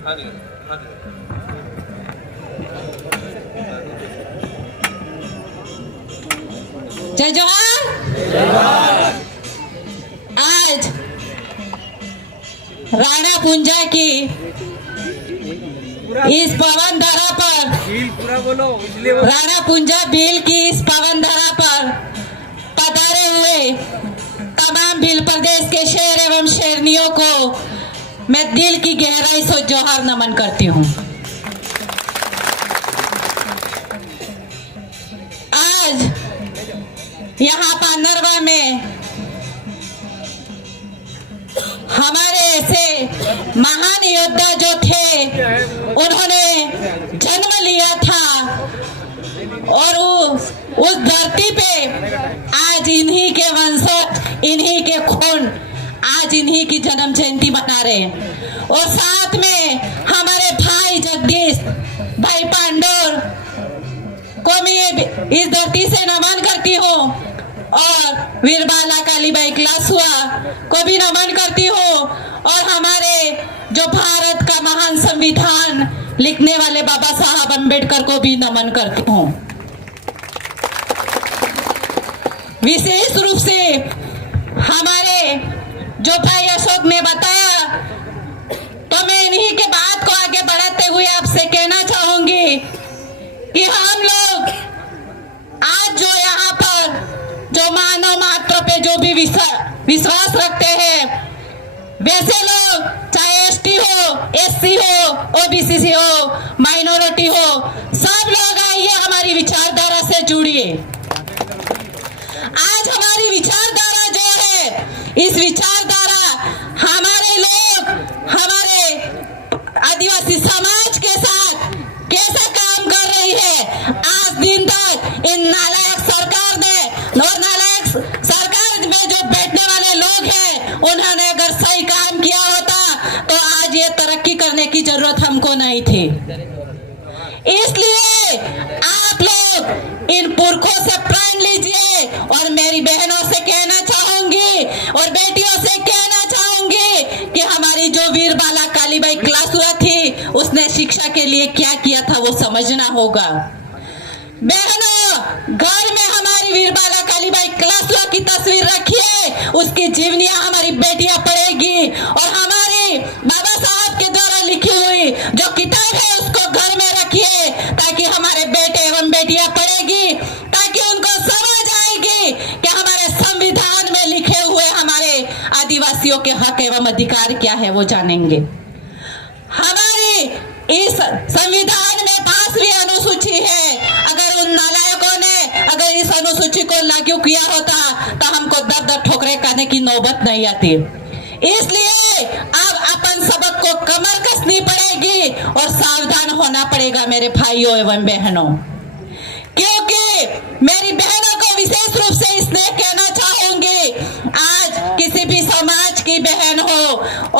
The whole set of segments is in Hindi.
जय जोहार। आज राणा पुंजा की इस पवन धरा पर, राणा पुंजा भील की इस पवन धरा पर पधारे हुए तमाम भील प्रदेश के शेर एवं शेरनियों को मैं दिल की गहराई से जोहार नमन करती हूँ। आज यहाँ पांडरवा में हमारे ऐसे महान योद्धा जो थे, उन्होंने जन्म लिया था और उस धरती पे आज इन्हीं के वंशज, इन्हीं के खून आज इन्हीं की जन्म जयंती मना रहे हैं। और साथ में हमारे भाई जगदीश भाई पांडोर को मैं इस धरती से नमन करती हूँ और वीरबाला कालीबाई क्लासुआ को भी नमन करती हूँ और हमारे जो भारत का महान संविधान लिखने वाले बाबा साहब अम्बेडकर को भी नमन करती हूँ। विशेष रूप से हमारे जो भाई अशोक ने बताया, तो मैं इन्हीं के बात को आगे बढ़ाते हुए आपसे कहना चाहूंगी कि हम लोग आज जो यहाँ पर जो मानव मात्र पे जो भी विश्वास रखते हैं, वैसे लोग चाहे एसटी हो, एससी हो, ओबीसी हो, माइनॉरिटी हो, सब लोग आइए हमारी विचारधारा से जुड़िए। आज हमारी विचारधारा जो है, इस विचारधारा हमारे लोग, हमारे आदिवासी समाज के साथ कैसा काम कर रही है। आज दिन तक इन नालायक सरकार ने और नालायक सरकार में जो बैठने वाले लोग हैं, उन्होंने अगर सही काम किया होता तो आज ये तरक्की करने की जरूरत हमको नहीं थी। इसलिए आप लोग इन पुरखों से प्रण लीजिए और मेरी बहनों से कहना चाहूंगी और बेटियों से कहना चाहूंगी कि हमारी जो वीरबाला कालीबाई क्लासुआ थी, उसने शिक्षा के लिए क्या किया था वो समझना होगा। बहनों, घर में हमारी वीरबाला कालीबाई क्लासुआ की तस्वीर रखिए, उसकी जीवनियां हमारी बेटियां पढ़ेगी और हमारी बाबा साहब के द्वारा लिखी हुई जो किताब है उसको घर में रखिए, ताकि हमारे बेटे एवं बेटियां पढ़ेगी, ताकि उनको समझ आएगी कि हमारे संविधान में लिखे हुए हमारे आदिवासियों के हक एवं अधिकार क्या है वो जानेंगे। हमारी इस संविधान में 5वीं अनुसूची है। अगर उन नालायकों ने अगर इस अनुसूची को लागू किया होता तो हमको दर दर ठोकरे खाने की नौबत नहीं आती। इसलिए अब अपन सबक को कमर कसनी पड़ेगी और सावधान होना पड़ेगा मेरे भाइयों एवं बहनों, क्योंकि मेरी बहनों को विशेष रूप से इसलिए कहना चाहूंगी, आज किसी भी समाज की बहन हो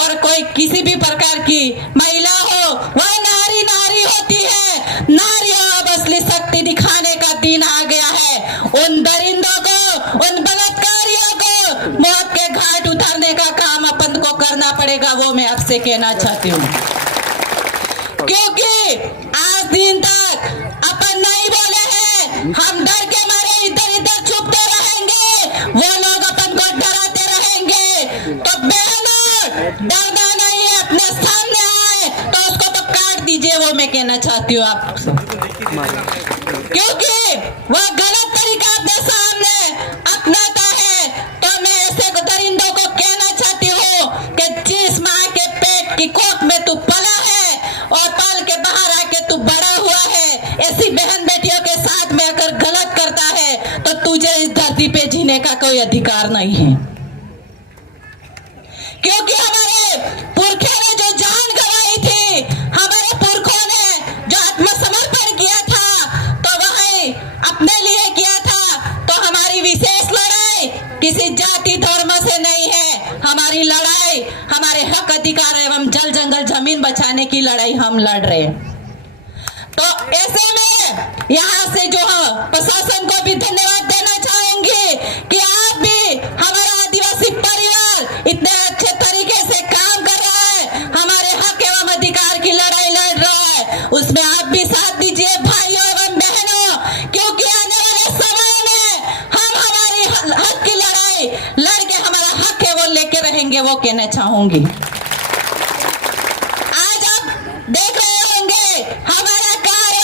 और कोई किसी भी प्रकार की महिला हो, वह नारी नारी होती है। नारियों अब असली शक्ति दिखाने का दिन आ गया है। उन दरिंदों को, उन बलात्कारियों को मौत के घाट उतारने का काम अपन को करना पड़ेगा, वो मैं आपसे कहना चाहती हूँ। क्योंकि आज दिन तक अपन नहीं बोले हैं, हम डर के मारे इधर इधर छुपते रहेंगे, वो लोग अपन को डराते रहेंगे। तो बहनों, डरना नहीं है, अपने सामने आए तो उसको तो काट दीजिए, वो मैं कहना चाहती हूँ आप, क्योंकि वह गलत तरीका अपने सामने अपनाता है। तो मैं ऐसे दरिंदों को कहना चाहती हूँ कि जिस माँ के पेट की कोख में तू पला है और पल के बाहर आके तू बड़ा हुआ है, ऐसी बहन बेटियों के साथ में अगर गलत करता है तो तुझे इस धरती पे जीने का कोई अधिकार नहीं है। क्योंकि हमारे पुरखे ने जो जान गंवाई थी, हमारे पुरखों ने जो आत्मसमर्पण किया था, तो वह अपने लिए किया था। तो हमारी विशेष लड़ाई किसी जाति धर्म से नहीं है, हमारी लड़ाई हमारे हक अधिकार एवं जल जंगल जमीन बचाने की लड़ाई हम लड़ रहे हैं। तो ऐसे में यहाँ से जो प्रशासन को भी धन्यवाद देना चाहूंगी कि आप भी, हमारा आदिवासी परिवार इतने अच्छे तरीके से काम कर रहा है हमारे हक एवं अधिकार की कहना चाहूंगी। आज आप देख रहे होंगे हमारा कार्य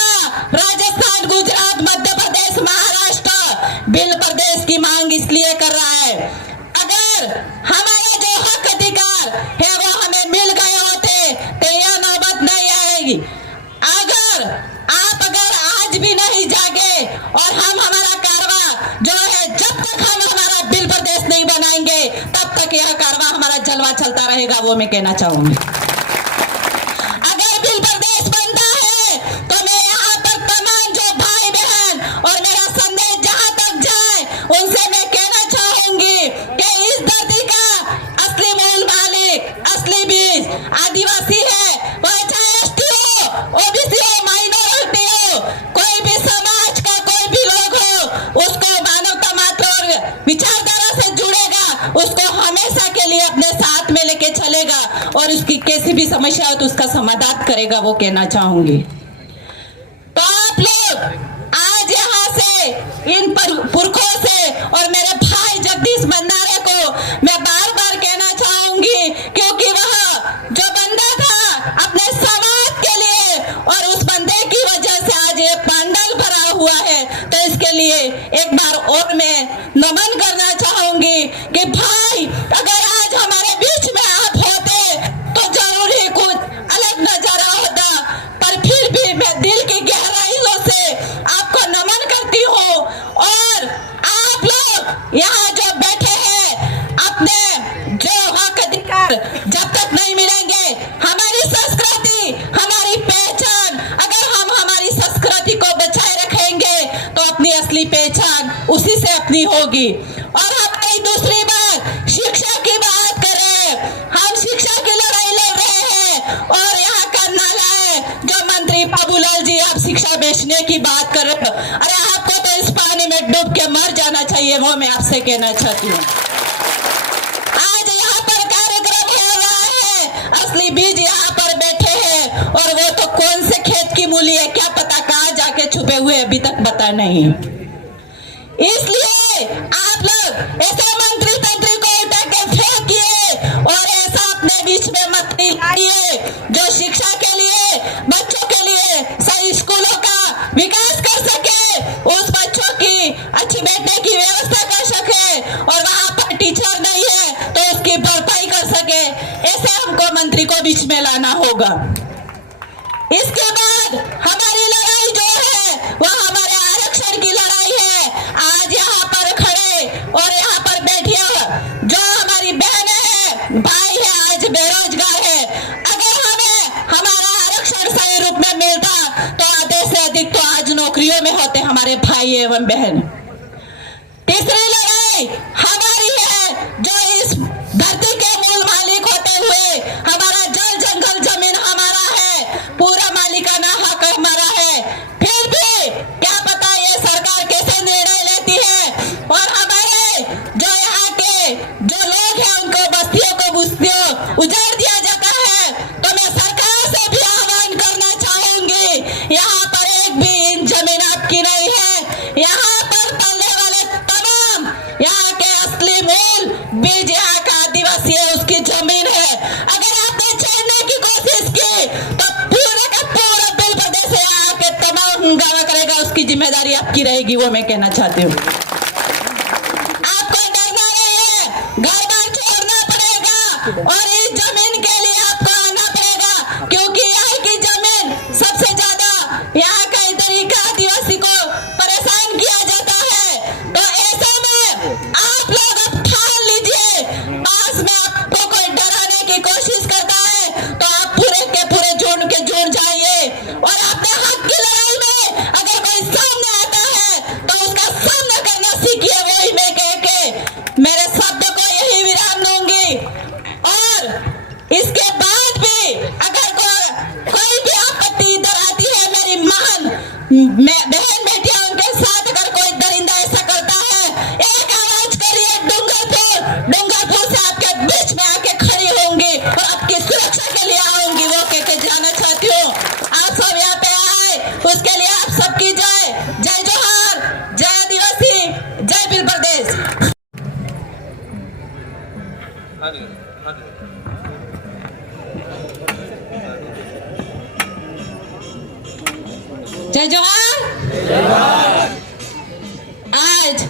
राजस्थान, गुजरात, मध्य प्रदेश, महाराष्ट्र बिल प्रदेश की मांग इसलिए कर रहा है। अगर हमारे जो हक अधिकार है वो हमें मिल गए होते तो यह नौबत नहीं आएगी। अगर आज भी नहीं जागे और हम हमारा कारवा जो है, जब तक हम हमारा बिल प्रदेश नहीं बनाएंगे तब तक यह कारवा हमारा जलवा चलता रहेगा, वो मैं कहना चाहूंगी। अगर बिल प्रदेश बनता है तो मैं यहाँ पर तमाम जो भाई बहन और मेरा संदेश जहां तक जाए उनसे मैं कहना चाहूंगी कि इस धरती का असली मूल मालिक, असली बीज आदिवासी है। वह चाहे एसटी हो, ओबीसी हो, माइनॉरिटी हो, कोई भी समाज का कोई भी लोग हो, उसको मानवता मात्र और विचारधारा से जुड़ेगा, उसको हमेशा के लिए अपने साथ में लेके चलेगा और उसकी कैसी भी समस्या हो तो उसका समाधान करेगा, वो कहना चाहूंगी। तो आप लोग आज यहाँ से इन पुरखों से और मेरे भाई जगदीश भंडारे को मैं बार बार कहना चाहूंगी, क्योंकि वह जो बंदा था अपने समाज के लिए और उस बंदे की वजह से आज ये पंडाल भरा हुआ है। तो इसके लिए एक बार और मैं नमन करना चाहूंगी कि भाई अगर आज हमारे बीच में आप होते तो जरूर ही कुछ अलग नजारा होता, पर फिर भी मैं दिल की गहराइयों से आपको नमन करती हूँ। और आप लोग यहाँ जो बैठे हैं, अपने जो हक अधिकार जब तक नहीं मिलेंगे, हमारी संस्कृति, हमारी पहचान, अगर हम हमारी संस्कृति को बचाए रखेंगे तो अपनी असली पहचान उसी से अपनी होगी। और हमारी दूसरी बात, शिक्षा की बात करें, हम शिक्षा की लड़ाई लड़ रहे हैं और यहाँ का नाला है जो मंत्री बाबूलाल जी आप शिक्षा बेचने की बात कर रहे हो, अरे आपको तो इस पानी में डूब के मर जाना चाहिए, वो मैं आपसे कहना चाहती हूँ। आज यहाँ पर कार्यक्रम हो रहा है, असली बीज यहाँ पर बैठे हैं और वो तो कौन से खेत की मूली है क्या पता कहाँ जाके छुपे हुए अभी तक पता नहीं। इसलिए आप लोग ऐसे मंत्री तंत्री को उठा के फेंकिए और ऐसा अपने बीच में मत लाइए जो शिक्षा के लिए, बच्चों के लिए सही स्कूलों का विकास कर सके, उस बच्चों की अच्छी बैठने की व्यवस्था कर सके और वहां पर टीचर नहीं है तो उसकी भरपाई कर सके। ऐसे हमको मंत्री को बीच में लाना होगा। इसके बाद हमारी लड़ाई जो है वह हमारे आरक्षण की लड़ाई है। आज यहाँ पर खड़े और यहाँ पर बैठे जो हमारी बहनें हैं, भाई है, आज बेरोजगार है, अगर हमें हमारा आरक्षण सही रूप में मिलता तो आधे से अधिक तो आज नौकरियों में होते हमारे भाई एवं बहन। तीसरी लड़ाई हमारी है जो इस धरती के मूल मालिक होते हुए हमारा जल जंगल जमीन हमारा है, पूरा मालिकाना हक हमारा है, फिर भी क्या पता ये सरकार कैसे निर्णय लेती है और हमारे जो यहाँ के जो लोग हैं उनको बस्तियों को उजाड़ दिया जाता है। तो मैं सरकार से भी आह्वान करना चाहूंगी, यहाँ पर एक भी इंच जमीन आपकी नहीं है, यहाँ पर पलने वाले तमाम यहाँ के असली मूल बीज यहाँ का आदिवासी है, उसकी जमीन है। अगर आपने छीनने की कोशिश की तो पूरा का पूरा बिल प्रदेश से यहाँ के तमाम हंगामा करेगा, उसकी जिम्मेदारी आपकी रहेगी, वो मैं कहना चाहती हूँ। आपको डरना नहीं है, घर बार छोड़ना पड़ेगा और इस जमीन के लिए आपको आना पड़ेगा, क्योंकि यहाँ की जमीन सबसे ज्यादा यहाँ का तरीका आदिवासी को परेशान किया जाता है। तो ऐसे में आप लोग अब ठान लीजिए, पास में आपको कोई डराने की कोशिश करता है तो आप पूरे के पूरे जुड़ जाइए और अपने हक की लड़ाई में अगर कोई सामने आता है तो उसका सामना करना सीखिए। वही मैं कह के मेरे शब्द को यही विराम दूंगी। और इसके बाद भी अगर कोई भी आपत्ति इधर आती है, मेरी बहन बेटियां उनके साथ अगर कोई दरिंदा ऐसा करता है, एक आवाज करिए डूंगरपुर से आपके बीच में आके खड़ी होंगी और आपकी सुरक्षा के लिए आऊंगी, वो कह के जाना चाहती हूँ। आप सब यहाँ पे आए उसके लिए आप सबकी जय जय जोहार, जय आदिवासी, जय बिल प्रदेश। जय जोहार। आज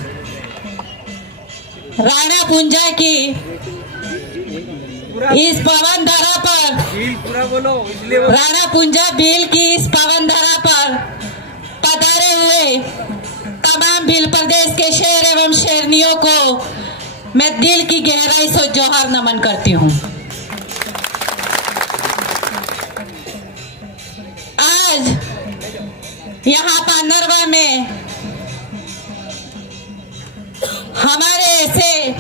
राणा पुंजा की इस पवन धरा पर, राणा पुंजा भील की इस पवन धरा पर पधारे हुए तमाम भील प्रदेश के शेर एवं शेरनियों को मैं दिल की गहराई से जोहार नमन करती हूँ। आज यहाँ पांडरवा में हमारे ऐसे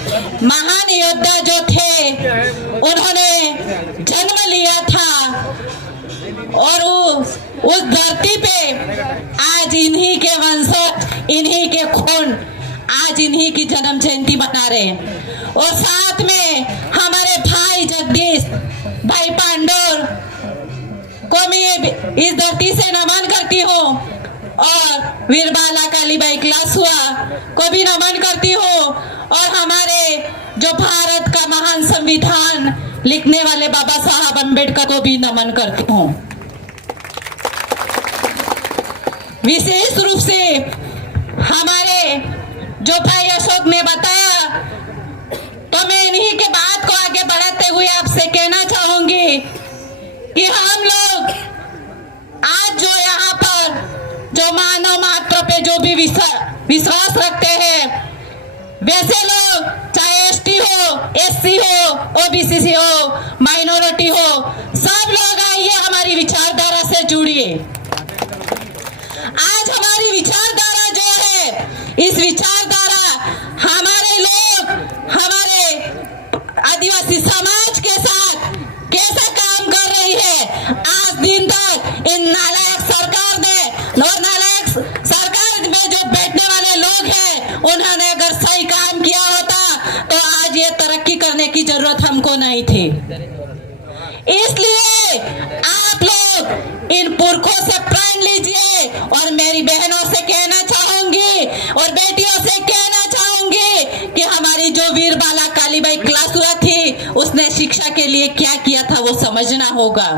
महान योद्धा जो थे, उन्होंने जन्म लिया था और उस धरती पे आज इन्हीं के वंशज, इन्हीं के खून आज इन्हीं की जन्म जयंती मना रहे हैं। और साथ में हमारे भाई जगदीश भाई पांडोर को मैं इस धरती से नमन करती हूँ और वीरबाला कालीबाई क्लासुआ को भी नमन करती हूँ और हमारे जो भारत का महान संविधान लिखने वाले बाबा साहब अम्बेडकर को भी नमन करती हूँ। विशेष रूप से हमारे जो भाई अशोक ने बताया, तो मैं इन्हीं के बात को आगे बढ़ाते हुए आपसे कहना चाहूंगी कि हम लोग आज जो यहाँ पर जो मानव मात्र पे जो भी विश्वास रखते हैं, वैसे लोग चाहे एसटी हो, एससी हो, ओबीसी हो, माइनॉरिटी हो, सब लोग आइए हमारी विचारधारा से जुड़िए। आज हमारी विचारधारा जो है, इस विचारधारा हमारे लोग, हमारे आदिवासी समाज के साथ कैसा काम कर रही है। आज दिन तक इन नालायक सरकार ने और नालायक सरकार में जो बैठने वाले लोग हैं, उन्होंने अगर सही काम किया होता तो आज ये तरक्की करने की जरूरत हमको नहीं थी। इसलिए आप लोग इन पुरखों से प्रण लीजिए और मेरी बहनों से कहना चाहूंगी और बेटियों से कहना चाहूंगी कि हमारी जो वीरबाला कालीबाई क्लासुआ थी, उसने शिक्षा के लिए क्या किया था वो समझना होगा।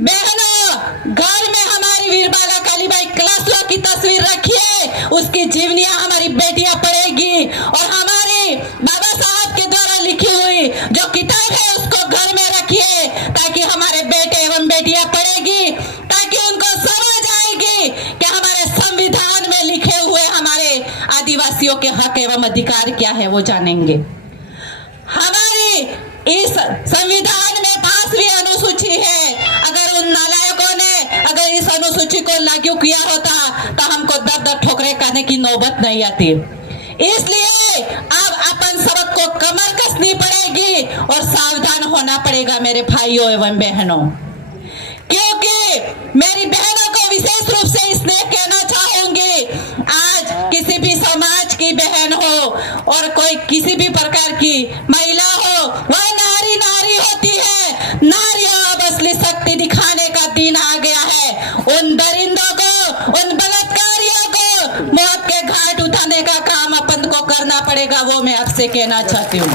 बहनों, घर में हमारी वीरबाला कालीबाई क्लासुआ की तस्वीर रखिए, उसकी जीवनियां हमारी बेटियां पढ़ेगी और हमारे बाबा साहब के द्वारा लिखी हुई जो किताब है उसको घर में रखिए, ताकि हमारे बेटे एवं बेटियां पढ़ेगी, ताकि उनको समझ आएगी कि हमारे संविधान में लिखे हुए हमारे आदिवासियों के हक एवं अधिकार क्या है वो जानेंगे। हमारी इस संविधान में 5वीं अनुसूची है। अगर उन नालायकों ने अगर इस अनुसूची को लागू किया होता तो हमको दर ठोकरे खाने की नौबत नहीं आती। इसलिए अब अपन सबक को कमर कसनी पड़ेगी और सावधान होना पड़ेगा मेरे भाइयों एवं बहनों, क्योंकि मेरी बहनों को विशेष रूप से इसलिए कहना चाहूंगी, आज किसी भी समाज की बहन हो और कोई किसी भी प्रकार की महिला हो, वह नारी नारी होती है। नारियों अब असली शक्ति दिखाने का दिन आ गया है। उन दरिंदों को, उन बलात्कारियों को मौत के घाट उठाने का काम अपन को करना पड़ेगा, वो मैं आपसे कहना चाहती हूँ।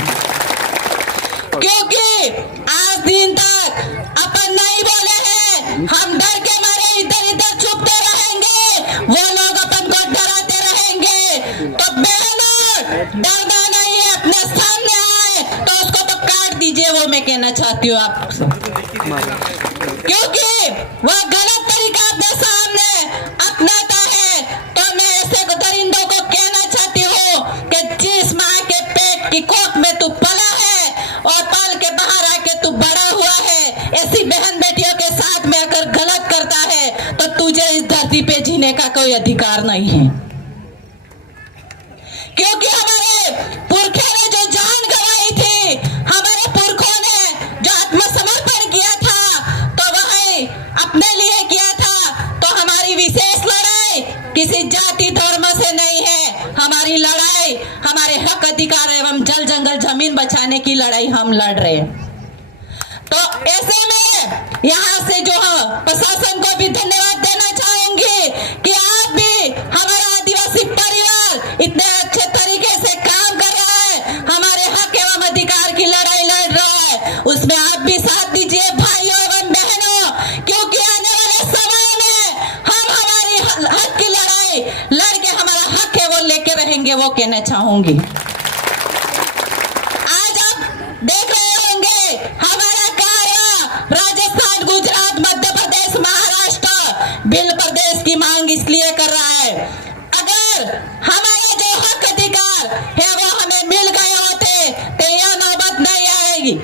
क्योंकि आज दिन तक अपन नहीं बोले हैं, हम डर के मारे इधर इधर छुपते रहेंगे, वो लोग अपन को डराते रहेंगे। तो बहनों, डरना नहीं है, अपने सामने आए तो उसको तो काट दीजिए, वो मैं कहना चाहती हूँ आपसे, क्योंकि वह गलत तरीका अपने सामने अपनाता है। तो मैं ऐसे दरिंदों को कहना चाहती हूँ कि जिस माँ के पेट की कोख में तू पला है और पाल के बाहर आके तू बड़ा हुआ है, ऐसी बहन बेटियों के साथ में अगर गलत करता है तो तुझे इस धरती पे जीने का कोई अधिकार नहीं है। क्योंकि हमारे पुरखे ने जो जान गंवाई थी, हमारे पुरखों ने जो आत्मसमर्पण किया था, तो वह अपने लिए किया था। तो हमारी विशेष लड़ाई किसी जाति धर्म से नहीं है, हमारी लड़ाई हमारे हक अधिकार एवं जल जंगल जमीन बचाने की लड़ाई हम लड़ रहे हैं। तो ऐसे में यहाँ से जो प्रशासन को भी धन्यवाद देना चाहूंगी कि आप भी, हमारा आदिवासी परिवार इतने अच्छे तरीके से काम कर रहा है, हमारे हक एवं अधिकार की लड़ाई लड़ रहा है, उसमें आप भी साथ दीजिए भाइयों एवं बहनों, क्योंकि आने वाले समय में हम हमारे वो कहना चाहूंगी। आज आप देख रहे होंगे हमारा कार्य राजस्थान, गुजरात, मध्य प्रदेश, महाराष्ट्र बिल प्रदेश की मांग इसलिए कर रहा है। अगर हमारे जो हक अधिकार है वो हमें मिल गए होते तो यह नौबत नहीं आएगी।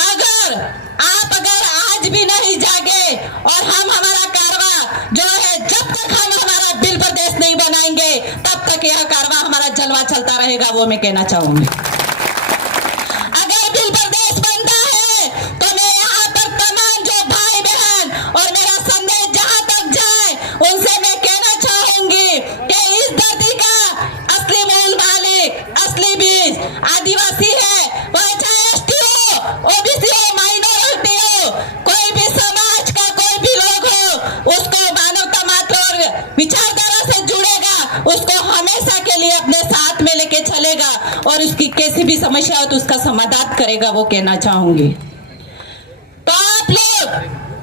अगर आज भी नहीं जागे और हम हमारा कारवा जो है, जब तक हम हमारा बिल प्रदेश नहीं बनाएंगे तब तक यह कारवा हमारा जलवा चलता रहेगा, वो मैं कहना चाहूंगी। अगर बिल प्रदेश बनता है तो मैं यहाँ पर तमाम जो भाई बहन और मेरा संदेश जहां तक जाए उनसे मैं कहना चाहूंगी कि इस धरती का असली मूल मालिक, असली बीज आदिवासी है। वह चाहे एसटी हो, ओबीसी हो, माइनॉरिटी हो, कोई भी समाज का कोई भी लोग हो, उसको मानवता मात्र और विचारधारा से जुड़ेगा, उसको हमेशा के लिए अपने साथ में लेके चलेगा और उसकी कैसी भी समस्या हो तो उसका समाधान करेगा, वो कहना चाहूंगी। तो आप लोग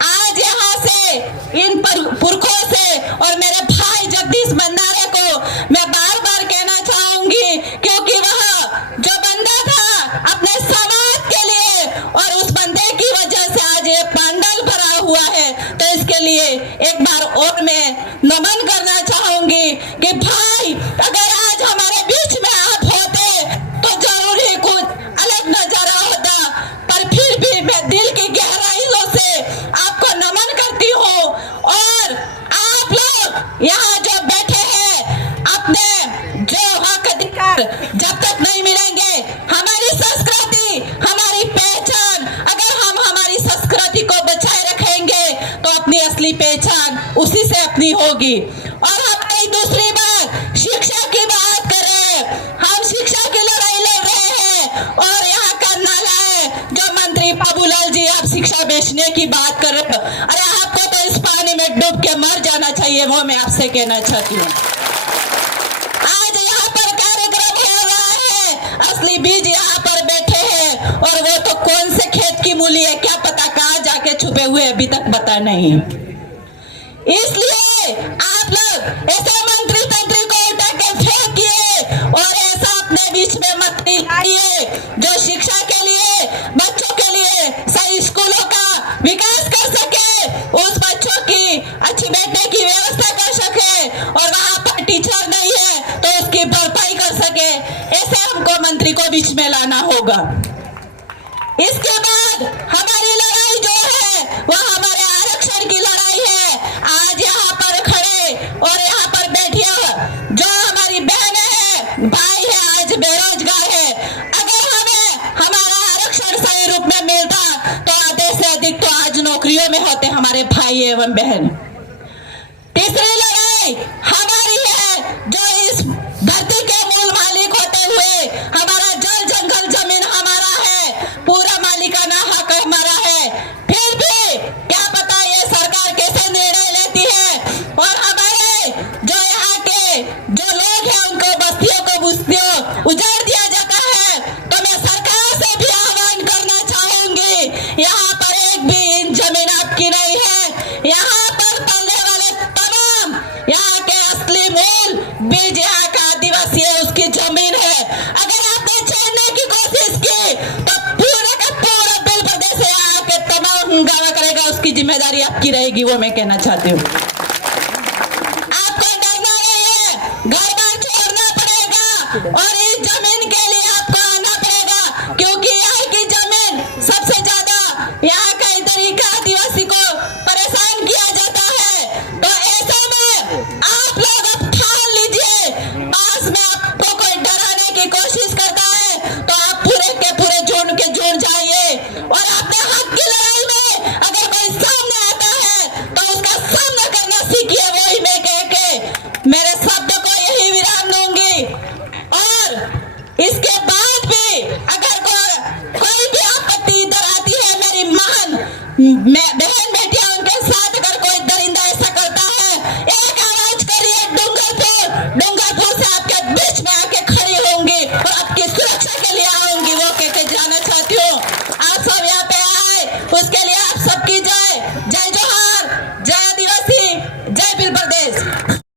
आज यहाँ से इन पुरखों से और मेरे भाई जगदीश भंडारे को मैं बार बार कहना चाहूंगी, क्योंकि वह जो बंदा था अपने समाज के लिए और उस बंदे की वजह से आज ये पंडाल भरा हुआ है। तो इसके लिए एक बार और मैं नमन करना चाहूंगी कि भाई अगर आज हमारे बीच में आप होते तो जरूर ही कुछ अलग नजारा होता, पर फिर भी मैं दिल की गहराइयों से आपको नमन करती हूँ। और आप लोग यहाँ जो बैठे हैं, अपने जो हक अधिकार जब तक नहीं मिलेंगे, हमारी संस्कृति, हमारी पहचान, अगर हम हमारी संस्कृति को बचाए रखेंगे तो अपनी असली पहचान उसी से अपनी होगी। और हमारी दूसरी बात शिक्षा की बात करें, हम शिक्षा की लड़ाई लड़ रहे हैं और यहाँ का नाला है जो मंत्री बाबूलाल जी आप शिक्षा बेचने की बात कर रहे हो, अरे आपको तो इस पानी में डूब के मर जाना चाहिए, वो मैं आपसे कहना चाहती हूँ। आज यहाँ पर कार्यक्रम हो रहा है, असली बीज यहाँ पर बैठे हैं और वो तो कौन से खेत की मूली है क्या पता कहाँ जाके छुपे हुए अभी तक पता नहीं। इसलिए आप लोग ऐसे मंत्री तंत्री को उठा के फेंकिए और ऐसा अपने बीच में मत लाइए जो शिक्षा के लिए, बच्चों के लिए सही स्कूलों का विकास कर सके, उस बच्चों की अच्छी बैठने की व्यवस्था कर सके और वहां पर टीचर नहीं है तो उसकी भरपाई कर सके। ऐसे हमको मंत्री को बीच में लाना होगा। इसके बाद हमारी लड़ाई जो है वह हमारे आरक्षण की लड़ाई है। आज यहाँ पर खड़े और यहाँ पर बैठे जो हमारी बहनें हैं, भाई है, आज बेरोजगार है, अगर हमें हमारा आरक्षण सही रूप में मिलता तो आधे से अधिक तो आज नौकरियों में होते हमारे भाई एवं बहन। तीसरी लड़ाई हमारी है जो इस धरती के मूल मालिक होते हुए हमारा जल जंगल जमीन हमारा है, पूरा मालिकाना हक हमारा है, फिर भी क्या पता ये सरकार कैसे निर्णय लेती है और हमारे जो यहाँ के जो लोग हैं उनको बस्तियों को बुस्तियों उजाड़ दिया जाता है। तो मैं सरकार से भी आह्वान करना चाहूंगी, यहाँ पर एक भी जमीन आपकी नहीं है, यहाँ पर पलने वाले तमाम यहाँ के असली मूल बीज यहाँ का आदिवासी है, उसकी जमीन है। अगर आपने छेड़ने की कोशिश की तो पूरा का पूरा बिल प्रदेश से यहाँ के तमाम हंगामा करेगा, उसकी जिम्मेदारी आपकी रहेगी, वो मैं कहना चाहती हूँ। आपको डरना नहीं है, घर बार छोड़ना पड़ेगा और इस जमीन के लिए आपको आना पड़ेगा, क्योंकि यहाँ की जमीन सबसे ज्यादा यहाँ का तरीका आदिवासी को परेशान किया जाता है। तो ऐसे में आप लोग अब ठान लीजिए, पास में आपको कोई डराने की कोशिश करता है तो आप पूरे के पूरे जुड़ जाइए और अपने हक की लड़ाई में अगर कोई सामने आता है तो उसका सामना करना सीखिए, वही मैं कह के मेरे शब्द को यही विराम दूंगी। और इसके बाद भी अगर कोई भी आपत्ति इधर आती है, मेरी बहन बेटियां उनके साथ अगर कोई दरिंदा ऐसा करता है, एक आवाज करिए डूंगरपुर से आपके बीच में आके खड़ी होंगी और आपकी सुरक्षा के लिए आऊंगी, वो कहते जाना चाहती हूँ। आप सब यहाँ पे आए उसके लिए आप सबकी जय जय।